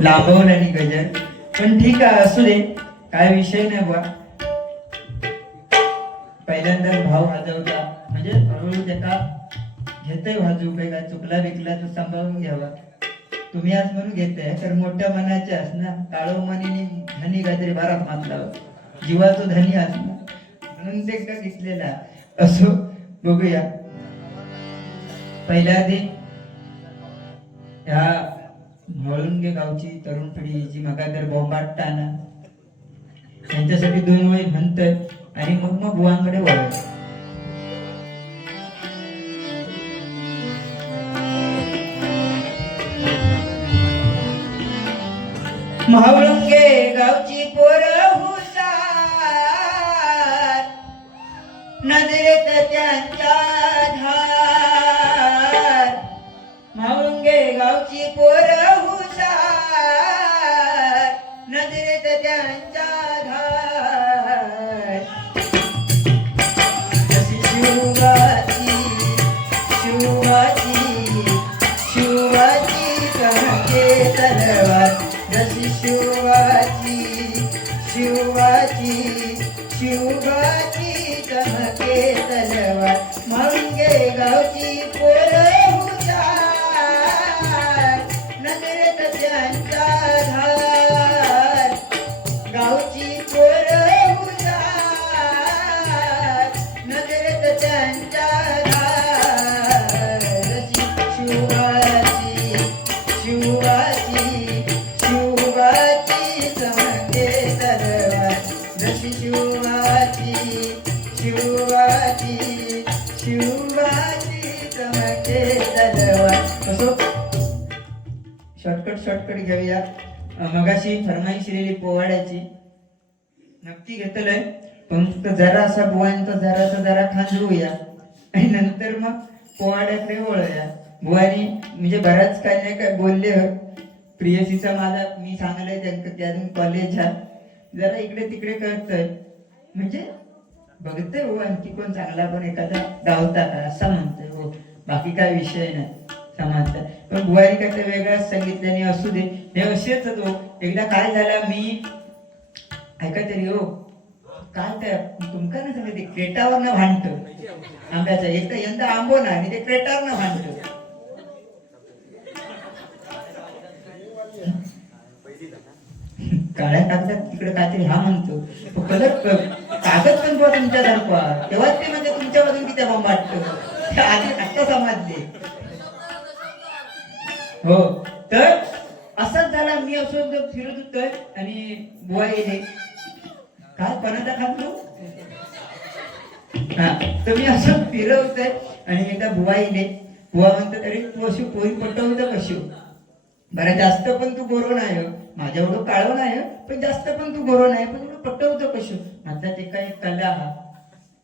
लांबवलं आणि गजर. पण ठीक आहे, असू दे, काय विषय नाही बुवा. पहिल्यांदाच भाव वाजवता म्हणजे हळूहळू त्याचा घेतोय वाजू, काही काय चुकला बिकला तर सांभाळून घ्यावा. तुम्ही आज म्हणून घेताय तर मोठ्या मनाचे आस ना, काळो मनीने धनी काहीतरी बारात मातला, जीवाचो धनी आस ना, म्हणून ते का घेतलेला. असो, बघूया. पहिल्या आधी ह्या म्हाळुंगे गावची तरुण पिढी जी मगा तर बोंबाटता ना, त्यांच्यासाठी 2 वेळी म्हणतोय आणि मग बुवांकडे वळ. म्हाळुंगे गावची पोरं हुशार, नजरेत त्यांच्या धार. म्हाळुंगे गावची पोरं हुशार, नजरेत त्यांच्या धार. जशी शिवाची शिवाची शिवाची कणके तलवार, जशी शिवाची शिवाची शिवाची चमके तलवार. म्हाळुंगे गावची पोरं हुशार, नजरेत त्यांच्या धार. गावची पोरं हुशार, नजरेत त्यांच्या धार. जशी शिवाची शिवाची शिवाची चमके तलवार, जशी शिवाची शिवाची शिवाची चमके तलवार. असो, शॉर्टकट घेऊया. मगाशी फरमाईश दिलेली पोवाड्याची नक्की घेतलंय, पण जरा असा बुवांचा जरा खांजवूया आणि नंतर मग पोवाड्याकडे वळूया. बुवानी म्हणजे बराच काय नाही काय बोलले. प्रियसीचा माझा मी सांगलंय त्यातून कॉलेज आहे, जरा इकडे तिकडे करतोय म्हणजे बघतोय हो. आणखी कोण चांगला पण एखादा गावता का असं म्हणतोय हो, बाकी काय विषय नाही समाजचा. पण बुवारी काय तर वेगळाच सांगितल्याने असू दे, हे असेच हो. एकदा काय झालं, मी ऐका तरी हो, काय काय तुमका ना सांगते क्रेटावर न भांडतो आंब्याचा. एक तर यंदा आंबो ना आणि ते क्रेटावर न भांडतो. काळ्या कागदात तिकडे काहीतरी हा म्हणतो, कलर कागद पण बुवा तुमच्या सारखा, तेव्हाच ते म्हणजे तुमच्या बाजून किती बॉम्ब वाटतो. आधी आता समजले हो. तर असाच झाला, मी असं फिरत होतोय आणि बुवा येले, काय कोणाचा खातो हा. तर मी असं फिरवतोय आणि एकदा बुवा येले. बुवा म्हणतात, अरे तू अशी पोरी पटवतं कशी? बरं जास्त पण तू गोरो नाही, माझ्या एवढं काळो नाही, पण जास्त पण तू गोरो नाही, पण एवढं पटवतं कशी? माझा ते काय कला हा.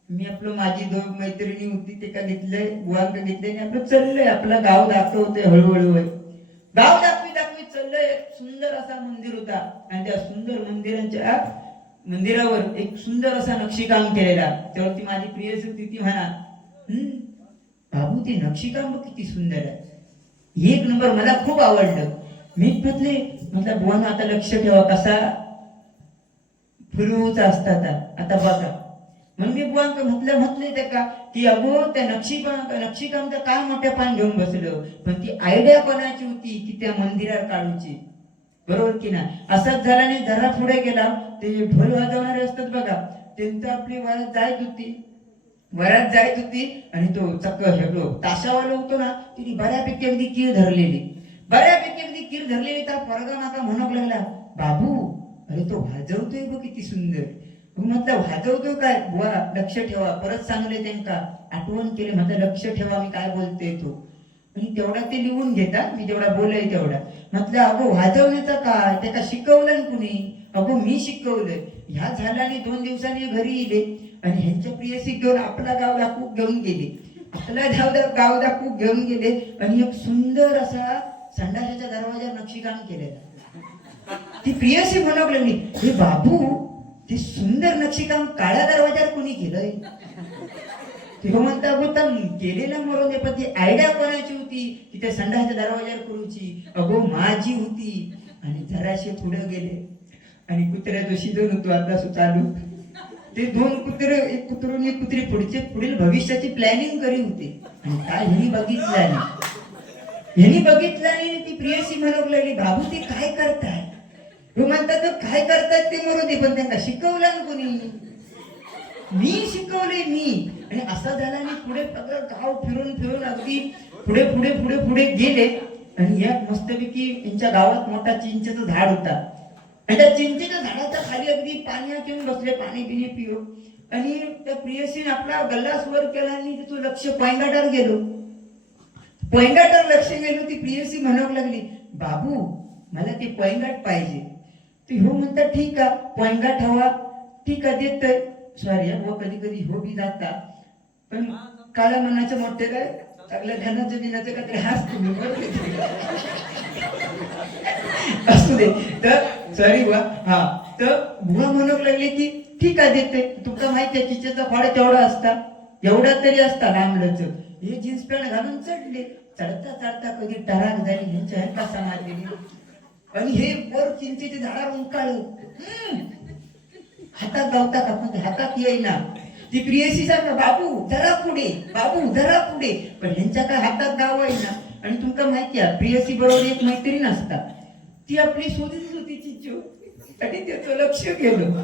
मी आपलं माझी 2 मैत्रिणी होती ते का घेतलंय, बुवांक घेतलंय आणि आपलं चाललंय, आपलं गाव दाखवतोय हळूहळू. गाव दाखवी चाललंय. एक सुंदर असा मंदिर होता आणि त्या सुंदर मंदिरावर एक सुंदर असा नक्षीकाम केलेला. त्यावरती माझी प्रियसी होती, ती म्हणा, बाबू ते नक्षीकाम किती सुंदर आहे, 1 नंबर, मला खूप आवडलं. मी म्हटलं बुवांना आता लक्ष ठेवा, कसा फुलवूचा असतात आता बघा. म्हणून मी बुवांक म्हटले ते का की अगो त्या नक्षीकाम तर काय मोठ्या पान घेऊन बसलं, पण ती आयडिया कोणाची होती की त्या मंदिरात काढूची, बरोबर की नाही? असंच झाला नाही. जरा पुढे गेला, ते ढोल वाजवणारे असतात बघा, त्यांचं आपली वरात जायत होती आणि तो चक्क हेलो ताशावाला होतो ना, तिने बऱ्यापैकी अगदी कीर धरलेली तर परगा नाका म्हणू लागला, बाबू अरे तो वाजवतोय बघ किती सुंदर. म्हटलं वाजवतो काय? बुवा लक्ष ठेवा. परत सांगले त्यांना, आठवण केले, म्हटलं लक्ष ठेवा मी काय बोलते तो. आणि तेवढा ते लिहून घेतात, मी जेवढा बोलय तेवढा. म्हटलं अगो वाजवण्याचं काय, त्याला शिकवलं कुणी? अगो मी शिकवलंय. ह्या झाल्याने 2 दिवसांनी घरी येले आणि ह्यांच्या प्रियसी घेऊन आपला गाव दाखवून घेऊन गेले. आणि एक सुंदर असा संडासाच्या दरवाजा नक्षीकाम केलेला. ती प्रियसी म्हणू लागली, हे बाबू ते सुंदर नक्षीकाम काळ्या दरवाज्यावर कोणी केलंय? तेव्हा म्हणता अगो केलेला मरून दे, पण ती आयडिया कोणाची होती की त्या संडासाच्या दरवाज्यावर करूची? अगो माझी होती. आणि जराशे पुढे गेले आणि कुत्र्या दोषी दोन होतो आता चालू ते दोन कुत्रे, एक कुत्र आणि एक कुत्री पुढील भविष्याची प्लॅनिंग करी होते. आणि काय ह्यांनी बघितलं नाही ती प्रियसी म्हणू लागली, बाबू ते काय करताय? तो म्हणतात काय करतात ते मरू दे, पण त्यांना शिकवलं ना कोणी? मी शिकवले मी. आणि असा झाला आणि पुढे सगळं गाव फिरून अगदी पुढे गेले. आणि या मस्तपैकी यांच्या गावात मोठा चिंचेचं झाड होता आणि त्या चिंचेच्या झाडाच्या खाली अगदी पाणी घेऊन बसले, पाणी बिणी पिओ. आणि त्या प्रियसीने आपला गल्लास वर केला आणि तिथं लक्ष पॉइंटावर गेलो. लक्ष गेलो. ती प्रियसी म्हणू लागली, बाबू मला ते पॉइंगाट पाहिजे. ती हो म्हणतात, ठीक आहे पॉइंगाट हवा, ठीक आहे देतोय. सॉरी हो कधी हो बी जाता, पण काळ्या मनाचं मोठे काय आपल्या धनाचं बिनाचं काहीतरी हाच तुम्ही असू दे. तर सॉरी बुवा, हा तर बुवा म्हणू लागले की ठीक आहे देते. तुमका माहिती आहे चिचेचा फळ केवढा असता, एवढा तरी असता लांबलच. हे जीन्स पॅन्ट घालून चढले. चढता कधी टराक झाली ह्यांच्या ह्यांका समाजलेली. आणि हे वर चिंचेच्या झाडावर उंकाळ हातात गावता का, पण हातात येईना. ती प्रियसी सांगा, बाबू जरा पुढे. पण ह्यांच्या काय हातात गाव येईना. आणि तुमका माहिती आहे प्रियसी बरोबर एक मैत्रीण असता, ती आपली शोधीच होती चिंचू. आणि त्याचं लक्ष गेलं.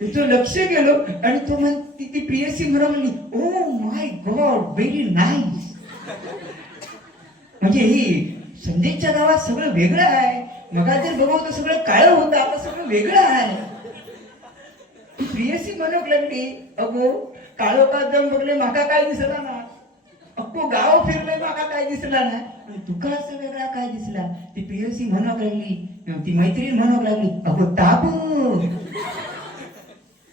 त्याचं लक्ष गेलो आणि तो म्हणती, ती प्रियसी म्हणली, oh my God very nice. म्हणजे ही संदेशच्या गावात सगळं वेगळं आहे. मगा जर बघू तर सगळं काळं होतं, आता सगळं वेगळं आहे. प्रियसी म्हणू लागली, अगो काळो का दम बघले माका काय दिसला ना, अक्को गाव फिरले माका काय दिसला ना, तुका असं वेगळा काय दिसला? ती प्रियसी म्हणू लागली, ती मैत्रीण म्हणू लागली, अगो ताबू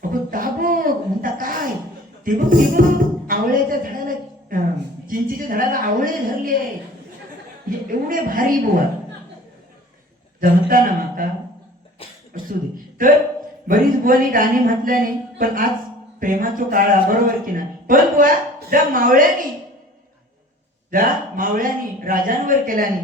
म्हणता काय ते बघ आवळ्याच्या झाडाला, चिंचेच्या झाडाला आवळे धरले, एवढे भारी बुवा जमता ना माका. असू दे. तर बरीच बुवानी गाणी म्हटल्याने, पण आज प्रेमाचो काळा बरोबर की ना. पण बुवा ज्या मावळ्यानी राजांवर केल्याने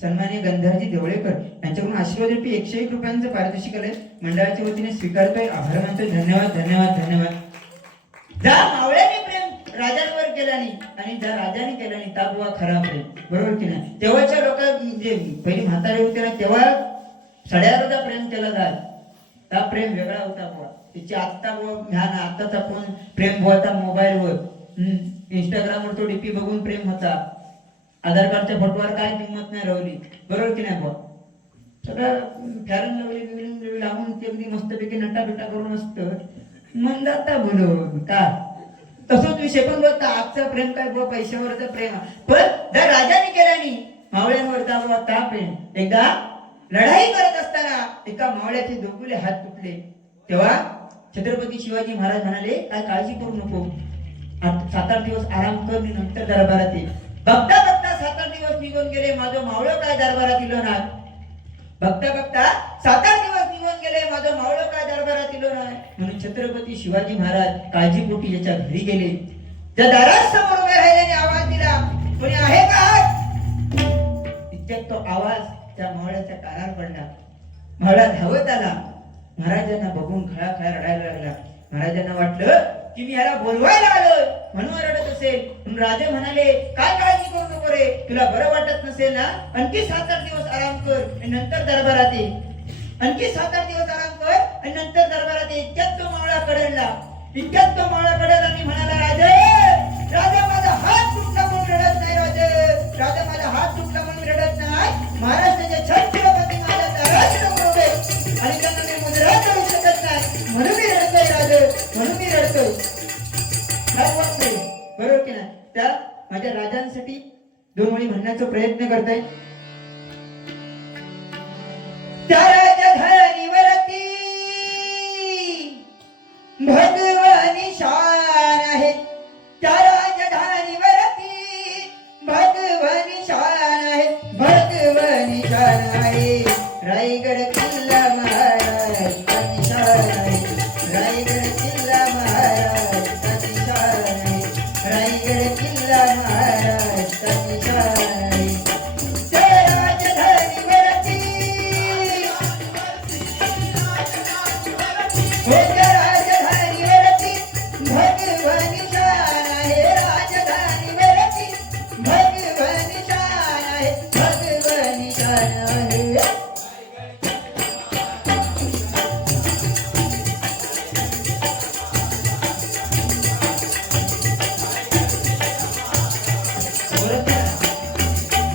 सन्मान्य गंधर्जी देवळेकर यांच्याकडून आशीर्वाद 101 रुपयांचं पारितोषिक आलंय. मंडळाच्या वतीने स्वीकारतोय. आभार मानतोय. धन्यवाद. ज्या मावळ्याने प्रेम राजांवर केल्याने आणि ज्या राजाने केल्याने त्या बुवा खरा प्रेम बरोबर की नाही. तेव्हाच्या लोकांना म्हणजे पहिली म्हातारे होते ना, तेव्हा सड्यावर प्रेम केला जात, त्या प्रेम वेगळा होता बुवा. त्याची आत्ता बुवा आत्ताचा फोन प्रेम बुवाचा मोबाईलवर, इंस्टाग्रामवर तो डीपी बघून प्रेम होता. आधार कार्डच्या फोटोवर काय किंमत नाही राहिली बरोबर की नाही बुवा. सगळं फॅरन लवली लावून ते मस्तपैकी नटा बिटा करून असतं मन जाता बोलून का. तसंच विषय पण बोलता आजचं प्रेम काय बुवा पैशावरचं प्रेम, पण त्या राजाने केल्याने मावळ्यांवरचा बुवा ता प्रेम. एकदा लढाई करत असताना एका मावळ्याचे दोघुले हात तुटले. तेव्हा छत्रपती शिवाजी महाराज म्हणाले, काय काळजी करू नको, 7-8 दिवस आराम कर, मी नंतर दरबारात येईल. बघता 7-8 दिवस निघून गेले, माझं मावळं काय दरबारात इलो ना. बघता 7-8 दिवस निघून गेले, माझं मावळं काय दरबारात इलो ना. म्हणून छत्रपती शिवाजी महाराज काळजीपोटी याच्या घरी गेले. त्या दारासमोर उभे राहिल्याने आवाज दिला, कोणी आहे का? इतक्यात तो आवाज त्या मावळ्याच्या कानावर पडला. मावळा धावत आला. महाराजांना बघून खळा रडायला लागला. महाराजांना वाटलं की मी याला बोलवायला आलोय म्हणून रडत असेल. म्हणून राजे म्हणाले, काय काळजी करू नको रे, तुला बरं वाटत नसेल ना, आणखी 7-8 दिवस आराम कर आणि नंतर दरबारात ये. आणखी 7-8 दिवस आराम कर आणि नंतर दरबारात ये. इतक्यात तो मावळा कडेला आणि म्हणाला, राजा माझा हात तुटला म्हणून रडत नाही. राजा माझा हात तुटला म्हणून रडत नाही. महाराष्ट्राच्या छत्रपती माझ्या दारात उभे आणि त्यांना मी मुजरा करू शकत नाही म्हणून मी रडतोय राजे, म्हणून मी रडतोय. बरोबर की ना. त्या माझ्या राजांसाठी 2 ओळी म्हणण्याचा प्रयत्न करताय. त्या राजधानीवरती भगवानी शान आहे. त्या राजधानीवरती भगवानी शान आहे. भगवानी शान आहे. रायगड किल्ला महाराज शान आहे. रायगड किल्ला महाराज शान आहे. रायगड किल्ला महाराज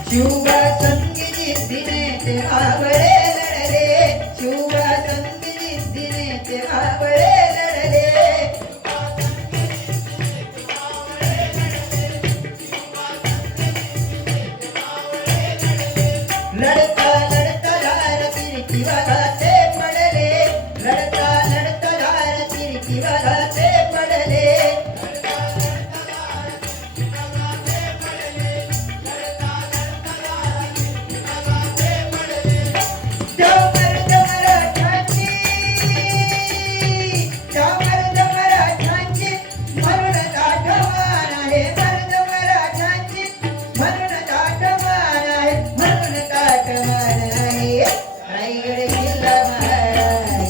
शिवबा संगी जिद्दीने ते मावळे लढले, शिवबा संगी जिद्दीने ते मावळे लढले. लढता लढता धार तिरकी वाघाचे पडले, लढता लढता धार तिरकी वाघाचे पडले. त्या मर्द मराठांची, त्या मर्द मराठांची म्हणून दाढवाण आहे, मर्द मराठांची म्हणून दाढवाण आहे, म्हणून दाढवाण आहे. रायगड किल्ला महाराज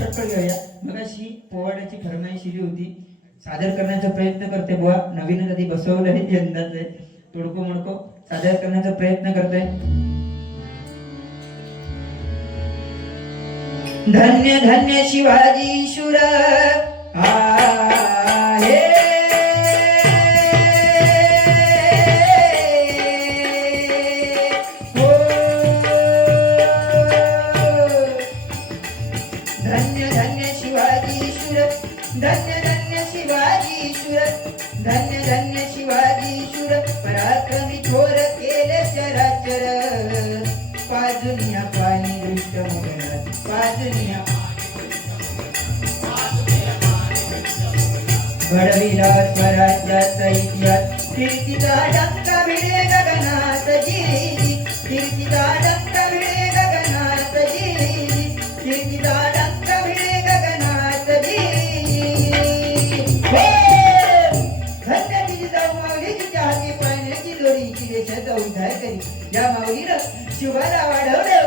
चटपट घेऊया. मग अशी पोवाड्याची फरमाईश दिली होती, सादर करण्याचा प्रयत्न करते बुवा. नवीनच आधी बसवलं आहे, यंदाच आहे, तोडको मोडको सादर करण्याचा प्रयत्न करते. धन्य धन्य शिवाजी शूर आहे, हो. धन्य धन्य शिवाजी शूर, धन्य धन्य शिवाजी शूर, धन्य धन्य शिवाजी शूर. पराक्रमी थोर केले चराचर, पाजुनिया पाणी दृष्ट मगनात, पाजुनिया घडविला स्वराज्याचा इतिहास. कीर्तीचा डंका भिडे गगनात जी, कीर्तीचा डंका भिडे गगनात जी, कीर्तीचा डंका भिडे गगनात जी. धन्य तिची जाऊ माऊली, तिच्या हाती पाण्याची दोरी, की देशाचा उद्धार करी. या माऊलीनं शिवाला वाढवलं,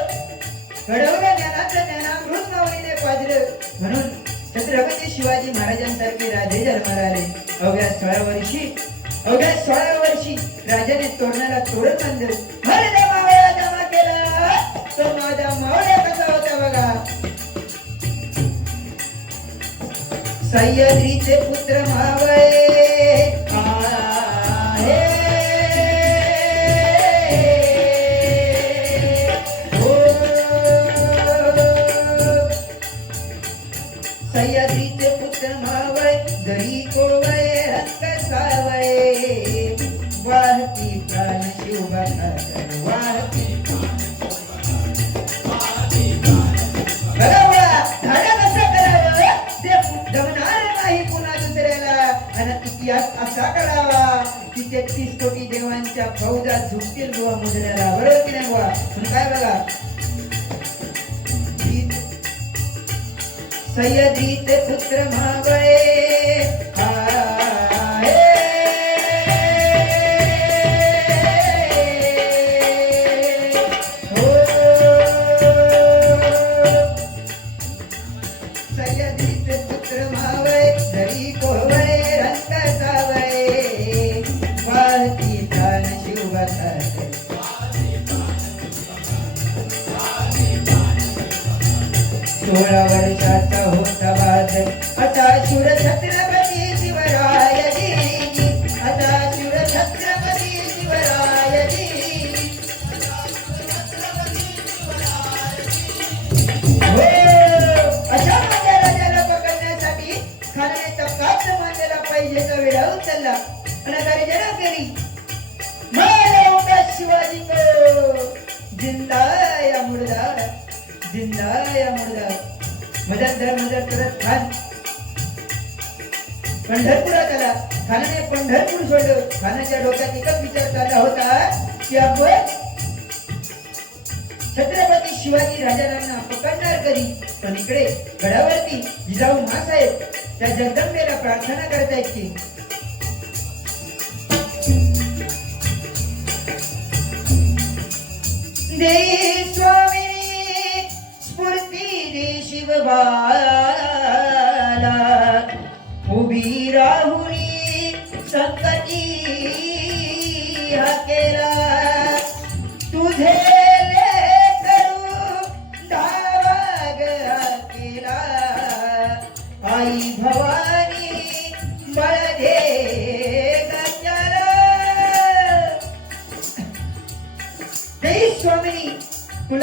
घडवलं ज्ञानाचं ज्ञानामृत माऊलीने पाजलं. म्हणून छत्रपती शिवाजी महाराजांसारखे राजे जन्माला आले. अवघ्या 16 वर्षी, अवघ्या 16 वर्षी राजाने तोरणाला तोरण बांधलं. हरले मावळा जमा केला, तो माझा मावळा कसा होता बघा. सह्याद्रीचे पुत्र मावळे आहे, हो. सह्याद्रीचे पुत्र मावळे, दरी कोवळे हक्क सावळे. वाहती प्राण शिवबा खातर, वाहती बघा धाडा कसं करावं ते जमणार नाही पुन्हा दुसऱ्याला. आणि इतिहास असा करावा की 33 कोटी देवांच्या फौजा झुकतील बुवा मुजऱ्याला. बरोबर की नाही बुवा? म्हणून काय बघा, सह्याद्रीचे पुत्र मावळे आहे, हो. सह्याद्रीचे पुत्र मावळे, दरी कोवळे रंग सावळे. वाहती प्राण शिवबा खातर, 16 वर्षाचा होता बादल, आता शूर छत्रपती शिवरायजी, आता शूर छत्रपती शिवरायजी. हो, अशा माझ्या राजाला पकडण्यासाठी खानाने तक्काच मानलेला पाहिजे तो वेळा उचलला आणि गर्जना केली. मारा शिवाजी को जिंदा या मुर्दा, जिंदा या मुर्दा. मदत करत खान पंढरपुरात आला. खानाने पंढरपूर सोडलं. खानाच्या डोक्यात एकच विचार चालला होता की आपण छत्रपती शिवाजी राजारामांना पकडणार कधी. पण इकडे गडावरती जिजाऊ मासाहेब त्या जगदंबेला प्रार्थना करतायत की दे स्वामी स्फूर्ती दे शिवबाला, उभी राहुनी संकटी हाकेला. तुझे ले करू धावा ग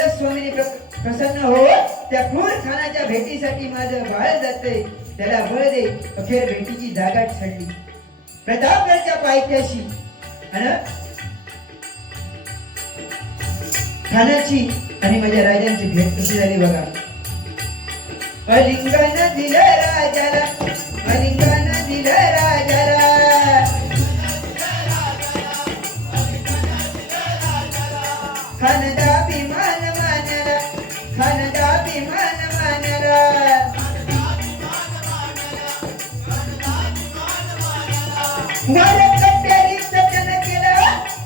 कुलस्वामीने प्रसन्न हो. त्या क्रूर खानाच्या भेटीसाठी माझं बाळ जाते, त्याला बळ दे. अखेर भेटीची जागा ठरली प्रतापगडच्या पायथ्याशी. आणि खानाची आणि माझ्या राजांची भेट कशी झाली बघा. अलिंगन दिलं राजाला, अलिंगन दिलं राजाला, खानदा अभिमान मानला, खानदा अभिमान मानला. कट्यारी सजन केलं,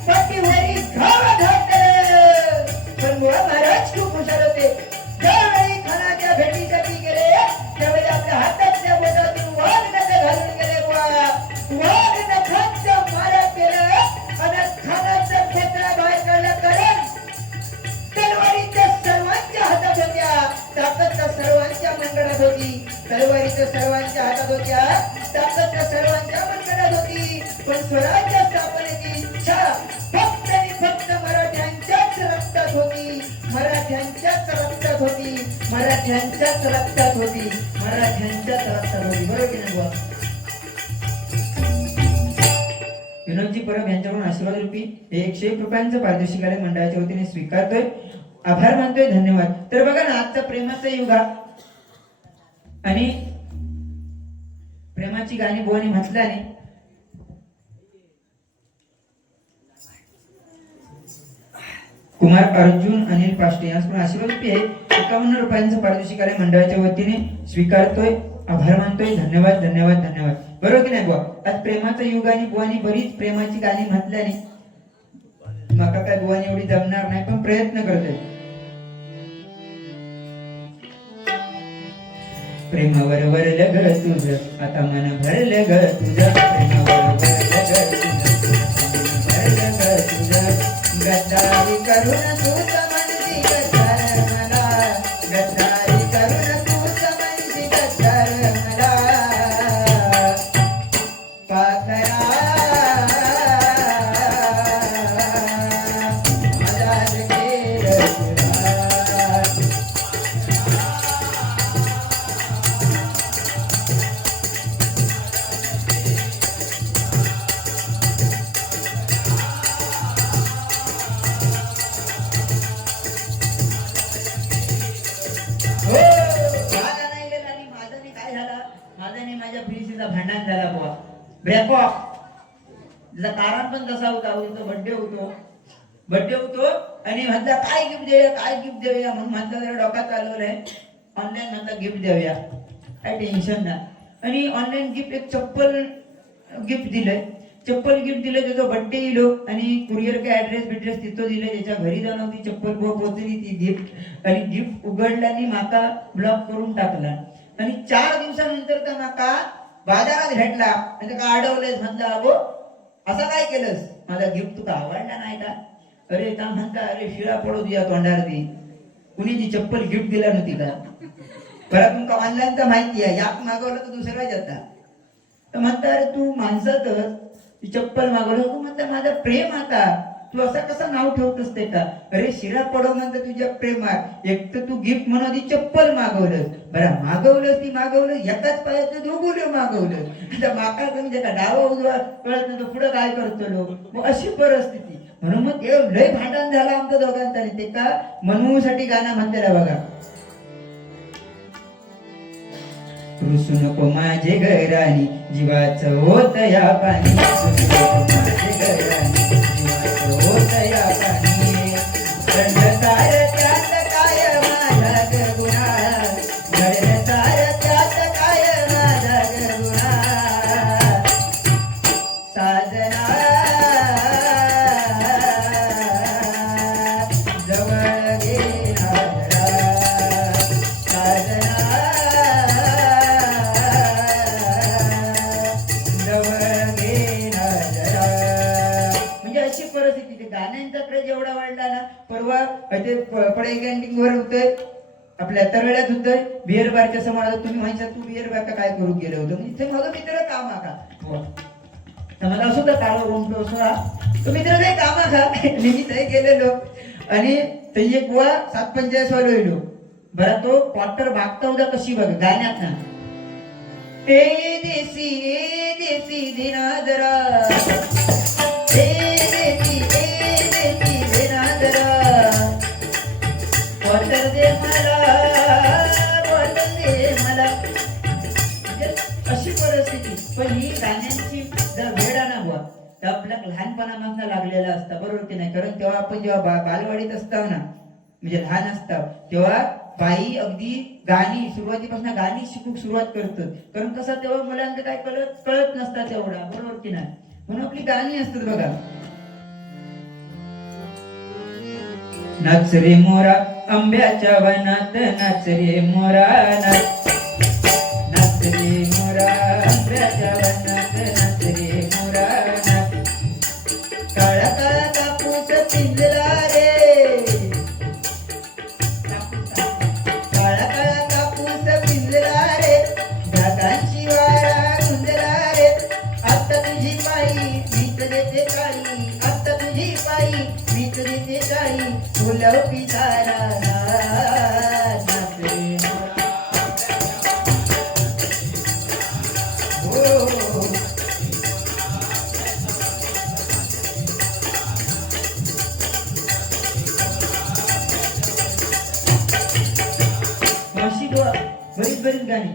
पाठीवरी घाव घातलं. पण महाराज खूप हुशार होते. ज्यावेळी खानाच्या भेटीसाठी गेले त्यावेळी आपल्या हातातल्या बोटातून वाघ नख घालून गेले. वाघ नखांचं मारा केलं आणि खानाचं खेकडा बाहेर काढलं. कारण तलवारीच्या सर्वांच्या हातात होत्या, ताकद तर सर्वांच्या मनगडात होती. तलवारी तर सर्वांच्या हातात होत्या, ताकद तर सर्वांच्या मनगडात होती. पण स्वराज्य स्थापनेची इच्छा फक्त आणि फक्त मराठ्यांच्याच रक्तात होती, मराठ्यांच्याच रक्तात होती, मराठ्यांच्याच रक्तात होती, मराठ्यांच्याच रक्तात होती. बरोबर की नाही बुवा? विनोदजी परब यांच्याकडून आशीर्वाद रूपी हे 101 रुपयांचं पारितोषिकालय मंडळाच्या वतीने स्वीकारतोय. आभार मानतोय, धन्यवाद. तर बघा ना, आजचा प्रेमाचा युग आणि प्रेमाची गाणी बुवानी म्हटल्याने कुमार अर्जुन अनिल पाष्टे यांच्याकडून आशीर्वाद रूपी हे 51 रुपयांचं पारितोषिकालय मंडळाच्या वतीने स्वीकारतोय. आभार मानतोय, धन्यवाद धन्यवाद धन्यवाद. बरोबर की नाही बुवा? आज प्रेमाचं युग आणि बुवानी बरीच प्रेमाची गाणी म्हटल्याने माका काय बुवानी एवढी जमणार नाही, पण प्रयत्न करतोय. प्रेमावर वरलं ग तुझं, आता मन भरलं ग तुझं. प्रेमावर वरलं ग तुझं, भरलं ग तुझं. गद्दारी करून तूच म्हणती गद्दार मला, गद्दारी करून तूच म्हणती गद्दार मला. पाखरा मदार केर तुला. भांडण झाला बुवा. ब्रेकऑफ त्याचा कारण पण तसा होता. बर्थडे होतो आणि म्हटलं काय गिफ्ट देऊया, काय गिफ्ट देऊया म्हणून म्हटलं जरा डोक्यात चालवलंय. ऑनलाईन म्हटलं गिफ्ट देऊया, काय टेन्शन नाही. आणि ऑनलाईन गिफ्ट एक चप्पल गिफ्ट दिलंय. चप्पल गिफ्ट दिलं, त्याचा बर्थडे येलो आणि कुरिअर का ऍड्रेस तिथं दिलं. त्याच्या घरी जाऊन ती चप्पल पोहोचली ती गिफ्ट. आणि गिफ्ट उघडल्याने माका ब्लॉक करून टाकला. आणि 4 दिवसानंतर तर माका बाजारात भेटला आणि का अडवलेस. म्हटलं अगो असं काय केलंस, माझा गिफ्ट तुका आवडला नाही का? अरे का म्हणता, अरे शिळा पडू तुझ्या तोंडार ती कुणी ती चप्पल गिफ्ट दिला नव्हती का? परत तुमका ऑनलाईन तर माहिती आहे, याक मागवलं तर दुसरा जाता. तर म्हणता अरे तू माणसातच ती चप्पल मागवलं. तू म्हणता माझं प्रेम आता, तू असं कसं नाव ठेवतोस ते का? अरे शिरा पडो म्हणतं तुझ्या प्रेमात. एक तर तू गिफ्ट म्हणून ती चप्पल मागवलं. बरं मागवलं ती मागवलं, एकाच पायाचं दोघुलं मागवलं. आता माका म्हणजे का डावा उजवा कळत नाही, पुढं काय करतो. मग अशी परिस्थिती. म्हणून मग ते लय भांडण झालं आमच्या दोघांचा. ते का मनूसाठी गाणं म्हणतेला बघा. रुसू नको माझे घराणी, जीवाचं होत या पाणी. रुसू नको माझे घराणी, जीवाचं होत या पाणी. घडसार त्यात काय माझा गुन्हा, घडसार त्यात काय माझा गुन्हा. साजना जवळ घे नाजरा, साजना गाण्यांचा क्रेज एवढा वाढला ना. परवा ते पडे कॅन्टीन वर होतोय, आपल्या तरवेळ्यात होतोय बिअर बारच्या समोर. तुम्ही म्हणता तू बिअर बार का काय करू गेलो होतो, म्हणजे माझं मित्र कामा का मला सुद्धा काळ उमटो सोडा. तो मित्र काही कामा का मी ते गेलेलो आणि तर एक बुवा 745 वालो येलो बरा तो क्वार्टर भागता होता कशी बघ गाण्यात ना ए देसी दिनादरा ए देसी दिनादरा क्वार्टर दे मला क्वार्टर दे मला म्हणजे अशी परिस्थिती. पण ही गाण्यांची जर वेळ ना बुवा तर आपल्या लहानपणापासून लागलेला असता बरोबर की नाही. कारण तेव्हा आपण जेव्हा बालवाडीत असतो ना म्हणजे लहान असतो तेव्हा बाई अगदी गाणी सुरुवातीपासून गाणी शिकूक सुरुवात करतात. कारण कसं तेव्हा मुलांना काय कळत नसतात तेवढा बरोबर की नाही. म्हणून आपली गाणी असतात बघा. नाच रे मोरा आंब्याच्या वनात नाच रे मोरा नाच रे मोरा आंब्याच्या वनात नाच रे मोरा काळा काळा कापूस पिंजला रे काळा काळा कापूस पिंजला रे ढगांची वारा गुंजला रे आता तुझी पायी मीच देते काळी आता तुझी पायी मीच देते काळी फुलव पिसारा नाच रे मोरा हो बरीच गाणी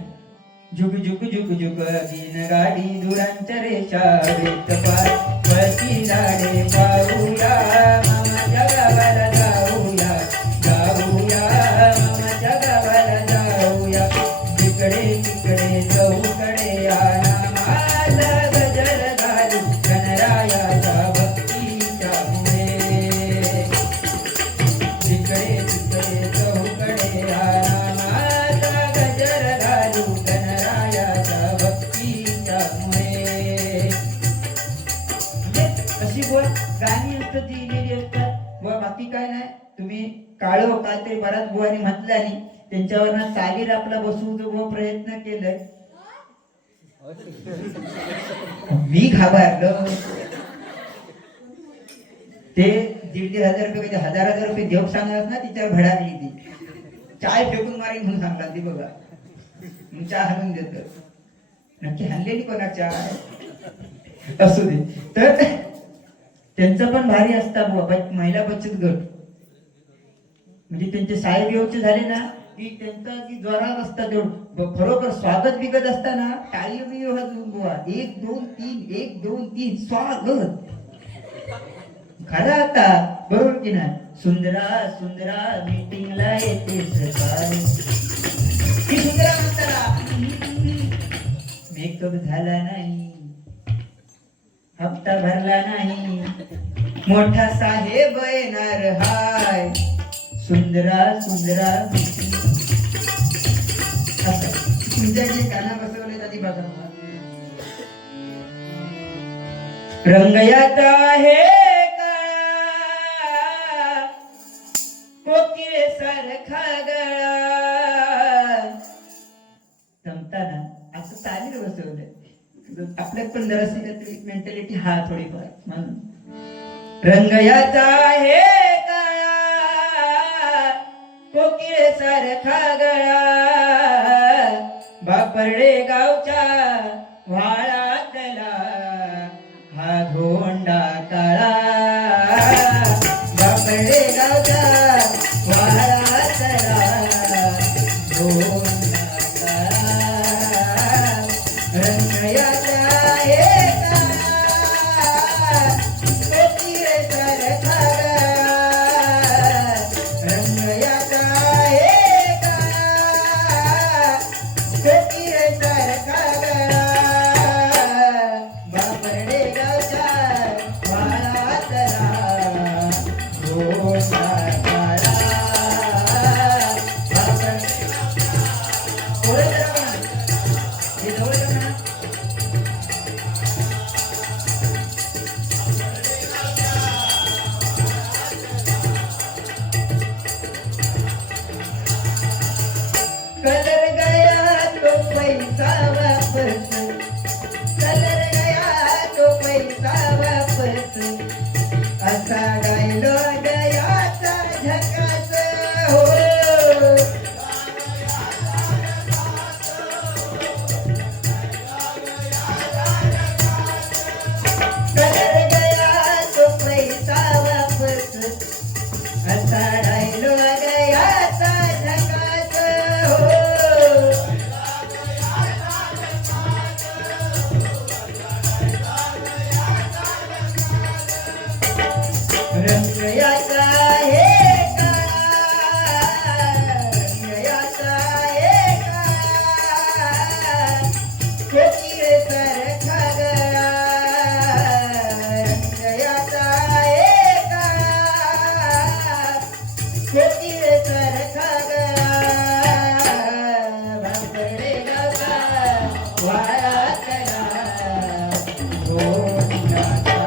झुक झुक झुक झुक दिन गाडी दुरांच्या रेषा वेत पार वरती झाडे पाहूया मामाच्या गावाला जाऊया जाऊया मामाच्या गावाला जाऊया तिकडे तिकडे चौकडे आला माझा गजर घालू गणरायाच्या भक्तीच्या मुळे तिकडे तिकडे चौकडे आला गाणी असतात ती लिहिलेली असतात व बाकी काय नाही. तुम्ही काळो काहीतरी बराच बुवानी म्हटलं आणि त्यांच्यावर चालीर आपला बसवूचा प्रयत्न केलाय. मी घाबरलो. ते 1,500 रुपये 1,000 रुपये देव सांगत ना तिच्यावर भडाकली ती चाय फेकून मारीन म्हणून सांगला ती बघा चहा हाणून देत नक्की हाणलेली कोणा चहा असू दे. तर त्यांचं पण भारी असता बुवा महिला बचत गट म्हणजे त्यांचे साहेब योग्य झाले ना की त्यांचा की जोरात असतात तेवढं खरोखर स्वागत बिगत असताना टाळी बी वाजवून बुवा 1 2 3 1 2 3 स्वागत खरा आता बरोबर की नाही. सुंदरा सुंदरा मीटिंगला येते सकाळी ती सुंदरा म्हणताना मेकअप झाला नाही हप्ता भरला नाही मोठा साहेब येणार हाय सुंदरा सुंदरा तुमच्या जे गाणं बसवले आधी बघा. रंगयात आहे काळा कोकिळे सारखा गळा जमताना असं चालेल बसवलंय. आपल्यात पण जराशी मेंटॅलिटी हा थोडीफार म्हणून रंगयाचा आहे काळा कोकिळे सारखा गळा बापरडे गावच्या व्हाळातला हा धोंडा काळा बापरडे गावच्या व्हाळातला धोंडा काळा रंगयाचा आहे काळा कोकिळे सारखा रंगयाचा आहे काळा कोकिळे सारखा सारखा ग भांबर्डे गावचा वाळा करा गोविंदाचा.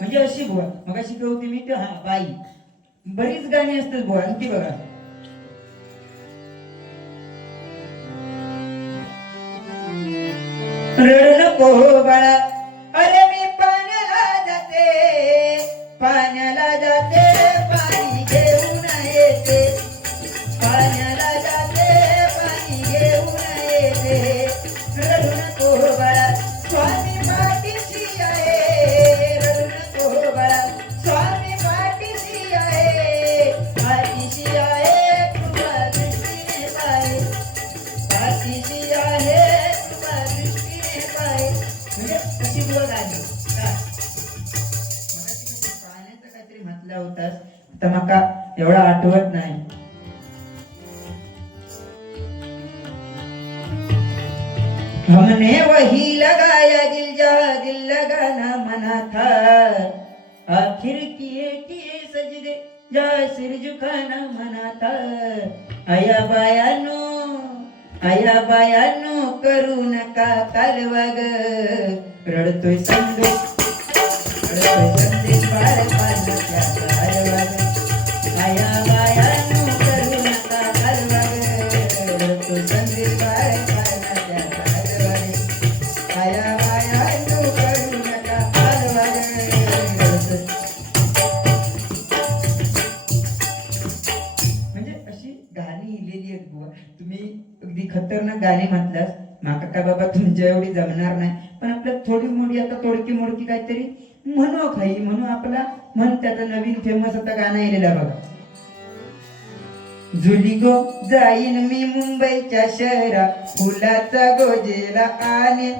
म्हणजे अशी बुवा मग शिकवते मी ते हा बाई बरीच गाणी असतात बुवा आणि ती बघा रड नको बाळा अरे मी पाण्याला जाते पाण्याला जाते पाणी घेऊन येते पाण्याला जाते पाणी घेऊन येते रडू नको बाळा स्वामी पाठीशी आहे रडू नको बाळा स्वामी पाठीशी आहे पाठीशी आहे कृपा दृष्टीने पाय पाठीशी आहे कृपा दृष्टीने पाय म्हणजे कशी बुवा गाणी का पाण्याचं काहीतरी म्हटलं होतास तर माका एवढा आठवत नाही. हमने वही लगाया दिल जा दिल लगाना मना था आखिर किए सजदे जा सिर झुकाना मना था आया बायानो करू नका कालवाग रडतोय संदेश बाळ पाण्याच्या कालवाग आया बायानो करू नका कालवाग रडतोय संदेश बाळ पाण्याच्या कालवाग आया बायानो करू नका कालवाग. म्हणजे अशी गाणी लिहिलेली आहेत बुवा तुम्ही अगदी खतरनाक गाणी म्हटल्यास माका काय बाबा तुमच्या एवढी जमणार नाही पण आपल्या थोडी मोडी आता तोडकी मोडकी काहीतरी म्हणू खाई म्हणून आपला म्हण त्याचा नवीन फेमस आता गाणं येलेला बघा. जुली गो जाईन मी मुंबईच्या शहरा फुलाचा गोजेला आणे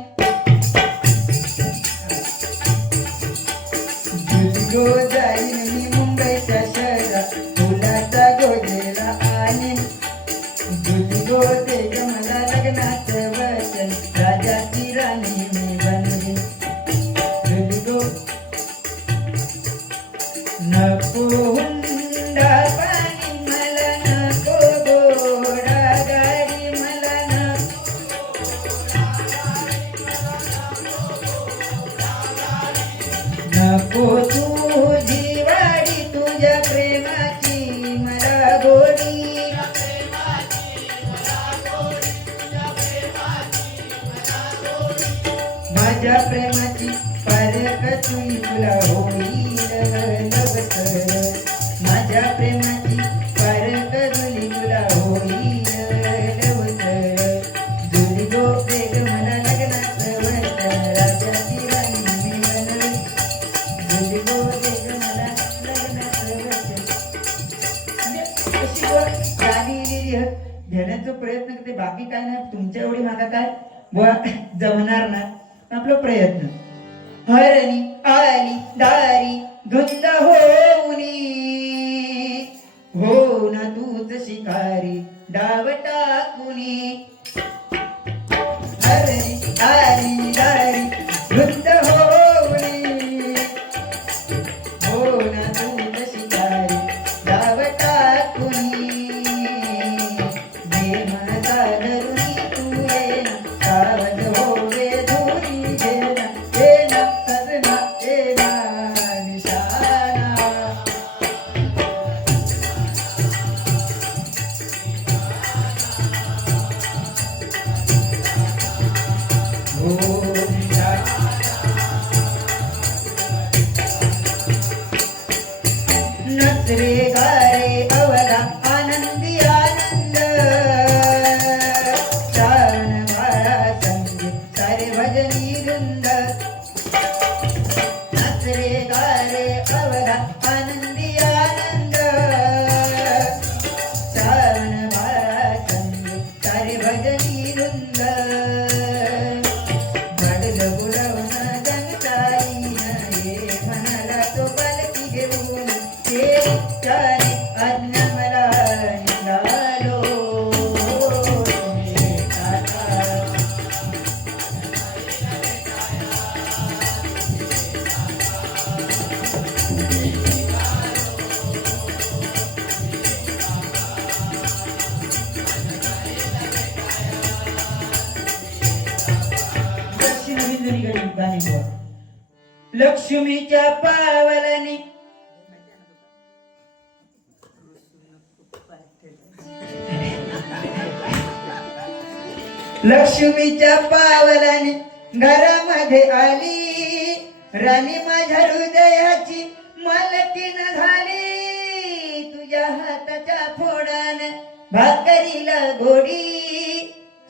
जुली गो जाईन मी मुंबईच्या शहरा फुलाचा गोजेला आणे जुली गो दे ग मला लग्नाचं वचन राजाची राणी मी बनली जुली गो नको हुंडा पाणी मला नको घोडा गाडी मला नको तुझी वाडी तुझ्या प्रेमाची मला गोडी माझ्या प्रेमाची पारख तुई तुला होईल लवकर माझ्या प्रेमाची पारख तुली तुला होईल लवकर जुली गो बेग मला लग्नाचं वचन राजाची राणी मी बनली जुली गो बेग मला लग्नाचं वचन. म्हणजे अशी गाणी लिहिली घेण्याचा प्रयत्न करते बाकी काय नाही तुमच्या एवढी मागा काय बुवा जमणार ना आपला प्रयत्न. हरणी आली दारी धुंद होऊनी हो ना तूच शिकारी डाव टाकुनी हरणी आली दारी धुंद होऊनी हो ना तूच शिकारी डाव टाकुनी दे माझा धरुणी तू ये ना सावध होवे धुरी घेना येना सजना येना निशाना हो नचरे गारे अवघा आनंदी आनंद श्रावण बाळा संगे सारे भजनी वृंद नचरे गारे अवघा आनंदी आनंद श्रावण बाळा संगे सारे भजनी वृंद वाढलं बुडवणं जंगताईन ये म्हणाला तो पालखी घेऊन ये गाणी बुवा. लक्ष्मीच्या पावलानी लक्ष्मीच्या पावलानी घरामध्ये आली, राणी माझ्या हृदयाची मालकीन झाली. तुझ्या हाताच्या फोडान भाकरीला गोडी,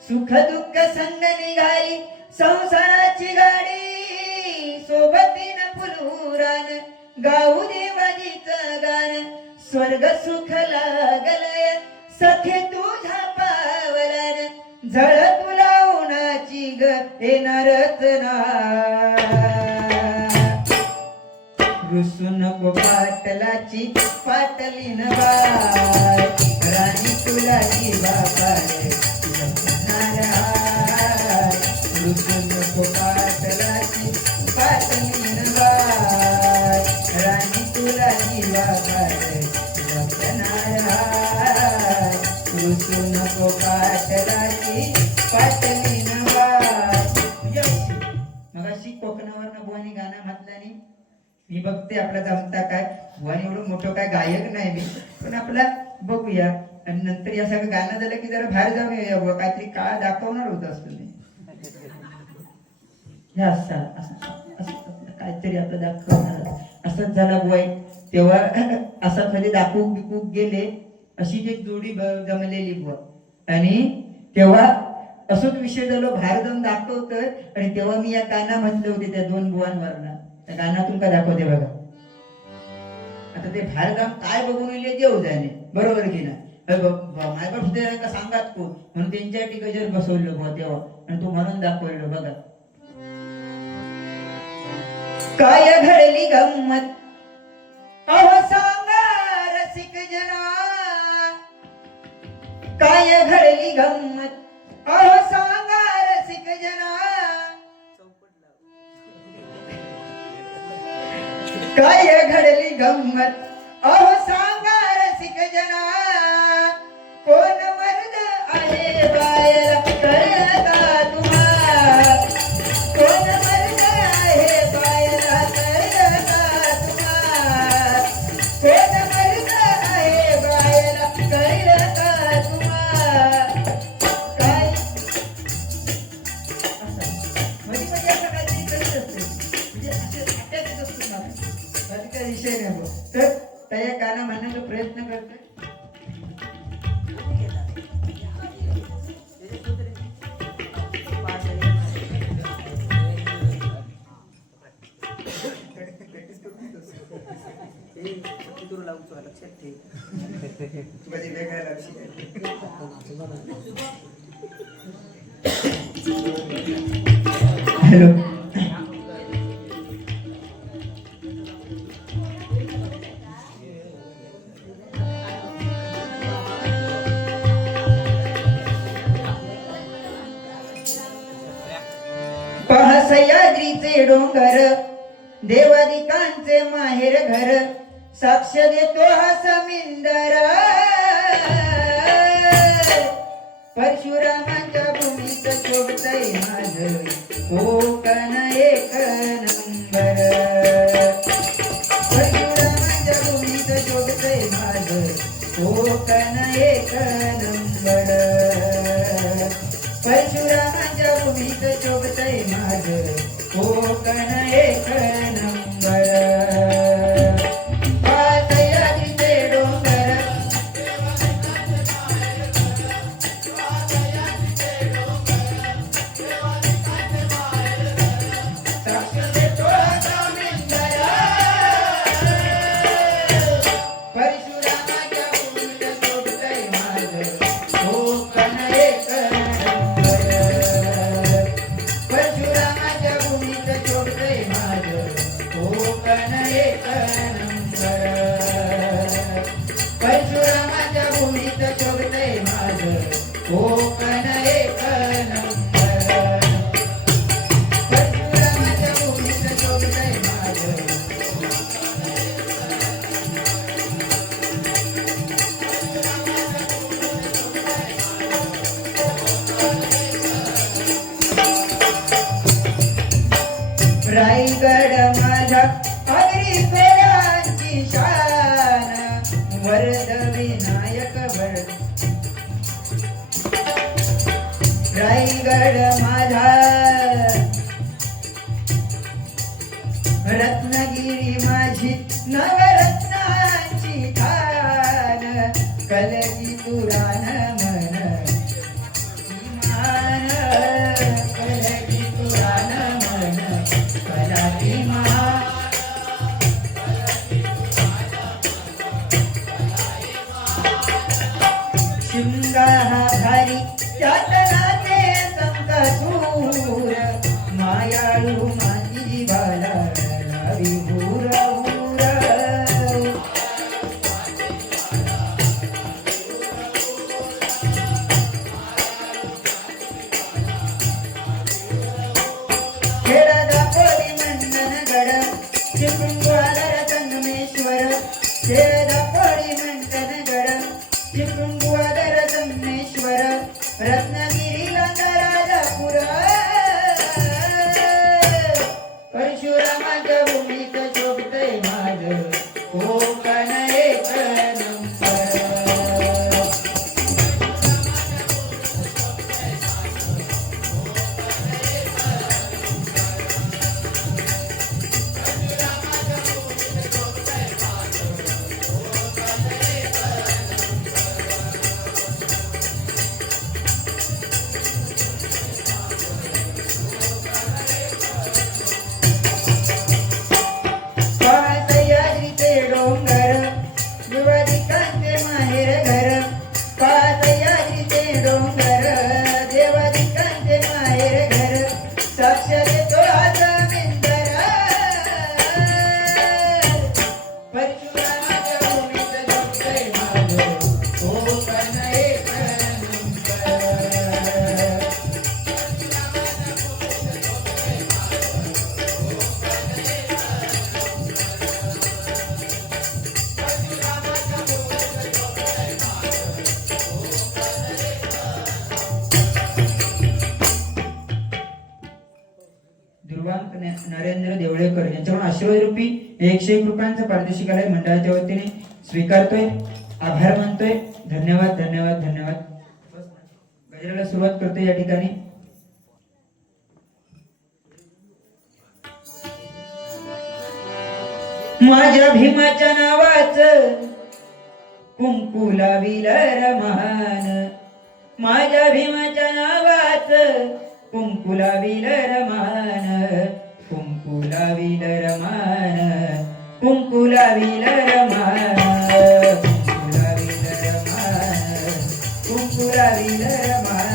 सुख दुःख संग निघाली संसाराची गाडी. सोबतीनं फुलहुरान गाऊ देवाजीचं गाण, स्वर्ग सुख लागलय सखे तुझ्या पावलान. झळ तुला उन्हाची ग येणारच ना, रुसू नको पाटलाची पाटलीन बाय. राणी तुला जीवा पाय रुसू नको पाटलाची पाटलीन बाय. राणी तुला जीवा पाय रुसू नको पाटलाची पाटलीन बाय. मगाशी कोकणावरनं बुवानी गाणं म्हटल्याने मी बघते आपला जमता काय. बुवानी एवढं मोठं काय गायक नाही मी, पण आपला बघूया. आणि नंतर या सगळं गाणं झालं की जरा बाहेर जाऊन येऊया बुवा, काहीतरी काळ दाखवणार होत असतो मी. हे असं काहीतरी आपलं दाखवणार असंच झाला बुवा. तेव्हा असं खाली दाखवूक बिकूक गेले, अशी एक जोडी जमलेली बुवा. आणि तेव्हा असंच विषय झालो, बाहेर जाऊन दाखवतोय. आणि तेव्हा मी या गाणं म्हटले होते त्या दोन बुवांवरना, त्या गाण्यातून का दाखवते बघा. आता ते बाहेर जाऊन काय बघून येईल देव जाणे, बरोबर की ना. माझ्या का सांगात कोण म्हणून त्यांच्यासाठी गजर बसवलं बुवा तेव्हा, आणि तो म्हणून दाखवलं बघा. काय घडली गंमत अहो सांगा रसिक जना, काय घडली गंमत अहो सांगा रसिक जना. काय घडली गंमत अहो सांगा रसिक जना. कोण मर्द आहे बायला कळलं का तुम्हा, कोण मर्द आहे बायला कळलं का तुम्हा, कोण मर्द आहे बायला कळलं का तुम्हा. काय मध्ये मध्ये असं काहीतरी करीत असते, म्हणजे असे अटॅच असतो ना, बाकी काही विषय नाही. तर त्या गाणं म्हणण्याचा प्रयत्न करतोय. हॅलो, पहा सह्याद्रीचे डोंगर, देवादिकांचे माहेर घर, साक्ष देतो हा समिंदर. परशुरामांच्या भूमीत शोभतय माझ कोकण एक नंबर. परशुरामांच्या भूमीत शोभतय माझ कोकण एक नंबर. परशुरामांच्या भूमीत शोभतय माझ कोकण एक नंबर. वरद विनायक वरद रायगड माझा रत्नागिरी माझी नवरत्नाची थान कलगी तुरान मन इमान कलगी तुरान मन कलगी मान शिंगाधारी त्यात नाते संकसूर मायाळू माझी बाला विभूर भूर खेळदा पोरी मंडन गड चिपळूणवाला संगमेश्वर खेळदा पोरी मंडन गड चिपळूणवाला संगमेश्वर रत्नागिरीला राजापूर परशुरामाच्या भूमीत शोभतय माझ कोकण एक नंबर पाहतयाद्रीचे डोंगर देवादिकांचे माहेर घर पाहतयाद्रीचे डोंगर देवादिकांचे माहेर घर साक्षात तोळाचा मिंदर परशुरामाच्या भूमीत शोभतय माझं कोकण एक नंबर दुर्वांक नरेंद्र देवळेकर यांच्याकडून आशीर्वाद रूपी 101 रुपयांचा पारितोषिक आलंय मंडळाच्या वतीने स्वीकारतोय आभार मानतोय धन्यवाद धन्यवाद धन्यवाद गजराला सुरुवात करतोय या ठिकाणी माझ्या भीमाच्या नावाचं कुंकू लाविल रमान माझ्या भीमाच्या नावाचं कुंकू लाविल रमान कुंकू लाविल रमान कुंकू लाविल रमान कुंकू लाविल रमान कुंकू लाविल रमान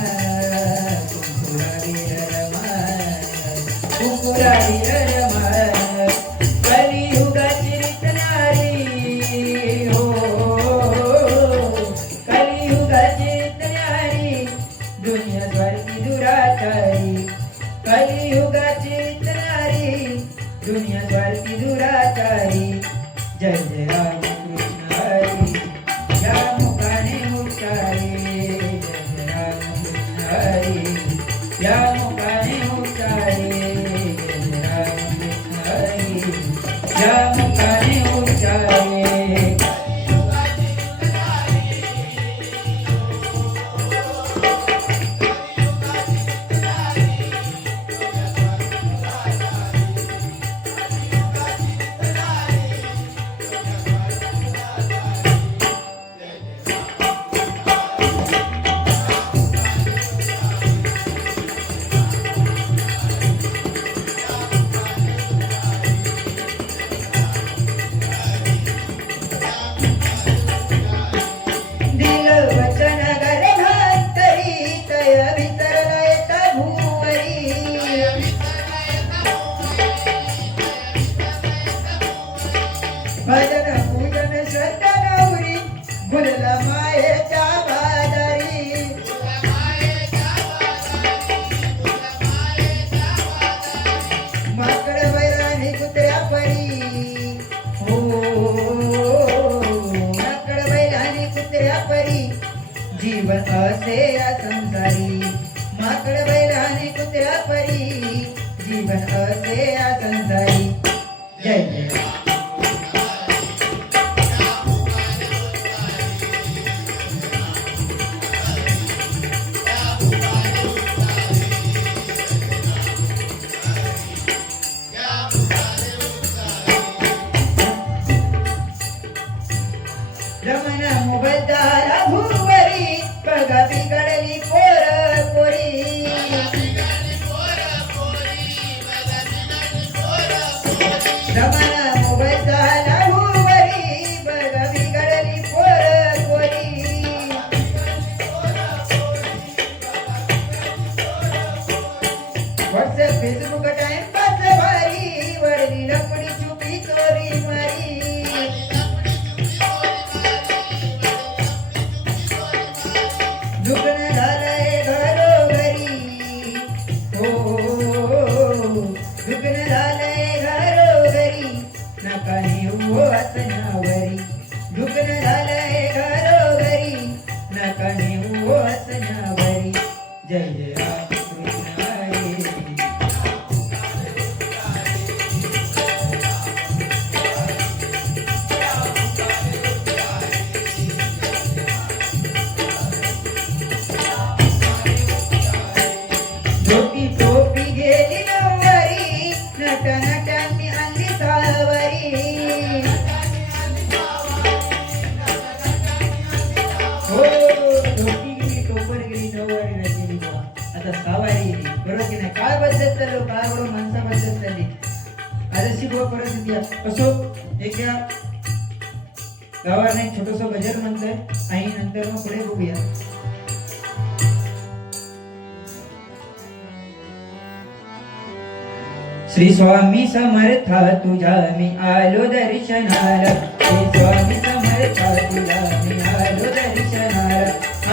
कुंकू लाविल रमान कुंकू लाविल रमान कलियुगाची रितनारी हो कलियुगाची रितनारी दुनिया स्वार्थी दुराचारी कलियुगाची रितनारी दुनिया स्वार्थी दुराचारी जय जय राम कृष्ण हरी या मुखाने उच्चारे जय जय राम कृष्ण हरी या मुखाने उच्चारे जय जय राम कृष्ण हरी या मुखाने उच्चारे भजन पूजन श्रद्धा गौरी गुलला मायेच्या बाजारी माकड बैलाने कुत्र्या परी हो माकड बैलाने कुत्र्या परी जीवन असे या संसारी माकड बैलाने कुत्र्या परी जीवन असे या संसारी जय जय रमण मोबाईल दारा भुवरी बघा बिघडली पोर पोरी रमण मोबाईल दारा भुवरी बघा बिघडली पोर पोरी व्हॉट्सअप फेसबुक टाइम पास भारी वडली लपडी चुपी चोरी मारी दुकान झालंय घरोघरी हो दुकान झालंय घरोघरी नका नेऊ असण्यावरी दुकान झालंय घरोघरी नका नेऊ असण्यावरी जय जय राम कृष्ण हरी धोती टोपी गेली नऊवारी नट नटांनी आणली सावरी हो धोती गेली टोपर गेली नऊवारी नटली बुवा आता सावारी गेली बरोबर की नाही काय बदलत चाललो काय बरोबर माणसा बदलत चालली आजशी बुवा परिस्थिती असो एक गावाने एक छोटंसं भजन म्हणतोय आणि नंतर मग पुढे बघूया श्री स्वामी समर्था तुझ्या मी आलो दर्शनाला श्री स्वामी समर्था तुझ्या मी आलो दर्शनाला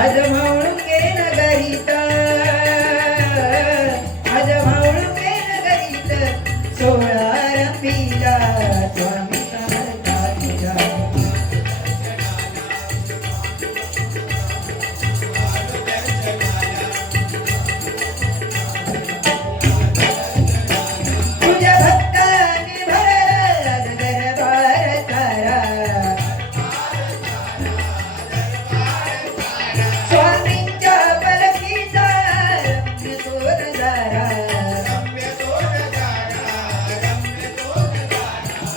आज म्हणून गे नगरीत आज म्हणून गे नगरीत सोळा रंबीला स्वामी समर्था तुझ्या तुझ्या भक्तांनी भरला दरबार तारा स्वामींच्या पलकीचा रम्य तो नजारा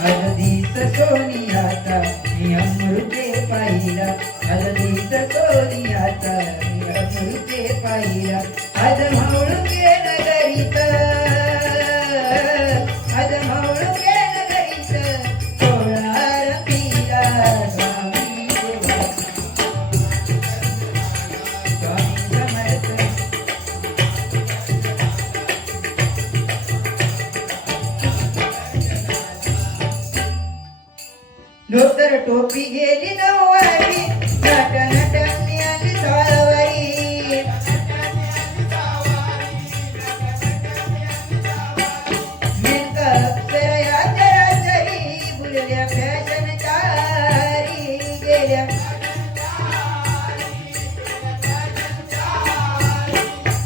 अगदीच सोनियाचा मी अमृते पाहिला अगदीच सोनियाचा मी अमृते पाहिला आज म्हणून गे नगरीत आज म्हणून गे नगरीत सोळा रंबीला स्वामी देवा स्वामी समर्थ धोतर टोपी गेली नऊवारी नट नटांनी आली सावरी नेमका अक्षर या चराचरी बुलल्या फॅशन चारी गेल्या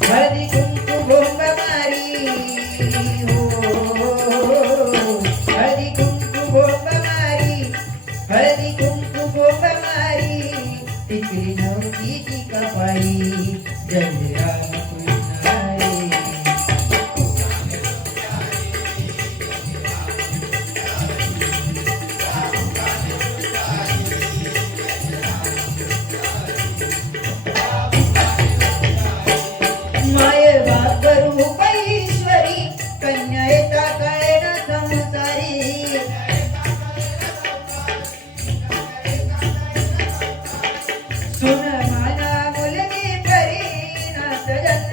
हळदी कुंकू भोंग मारी हो हळदी कुंकू भोंग मारी हळदी कुंकू भोंग मारी टिकली नव्हती ती कपाळी जय राम कृष्ण हरी माय बाप रूप ईश्वरी कन्या येता कळे ना संसारी सुन माना मुलगी परी नाथ जन्म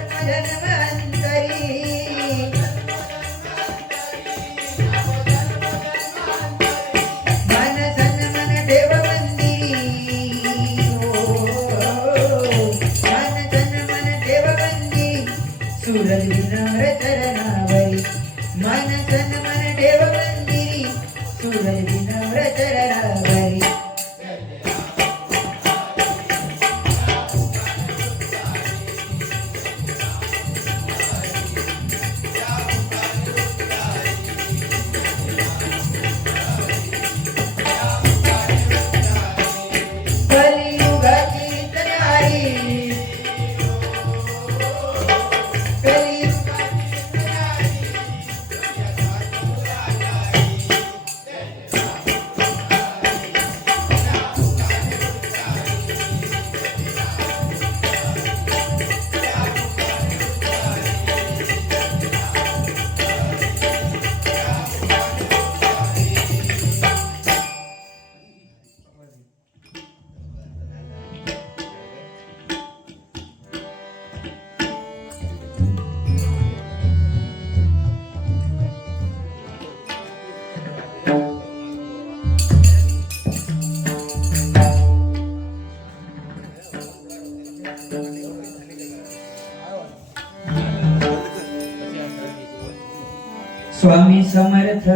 स्वामी समर्थ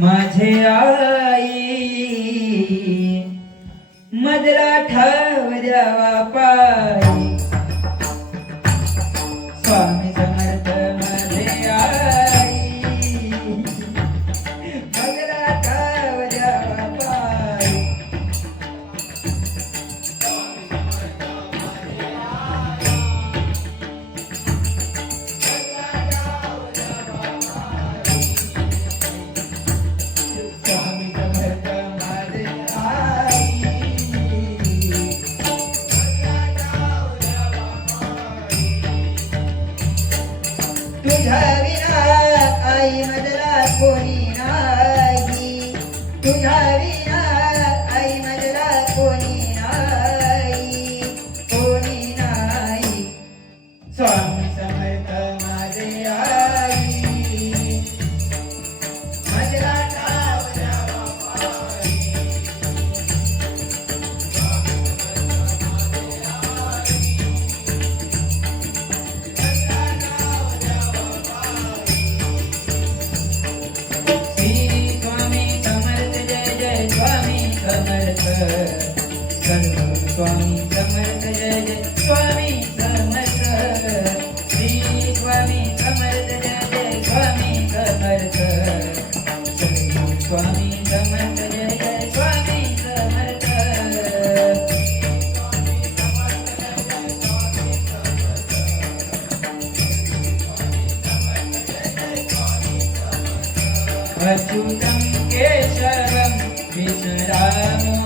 माझे आई, मजला ठाव द्यावा पायी. स्वामी समर्थ माझे आई, मजला ठाव द्यावा पायी. स्वामी समर्थ माझे तुझ्या विना आई मजला कोणी नाही, तुझ्या विना आई मजला कोणी नाही, कोणी नाही. स्वामी समर्थ माझे आई, मजला ठाव द्यावा पायी. श्री स्वामी समर्थ जय जय स्वामी समर्थ, सर्व स्वामी समर्थ जय जय स्वामी समर्थ. श्री स्वामी समर्थ जय जय स्वामी समर्थ, सर्व स्वामी समर्थ जय जय स्वामी समर्थ. अच्युतं केशवं विष्णुरामं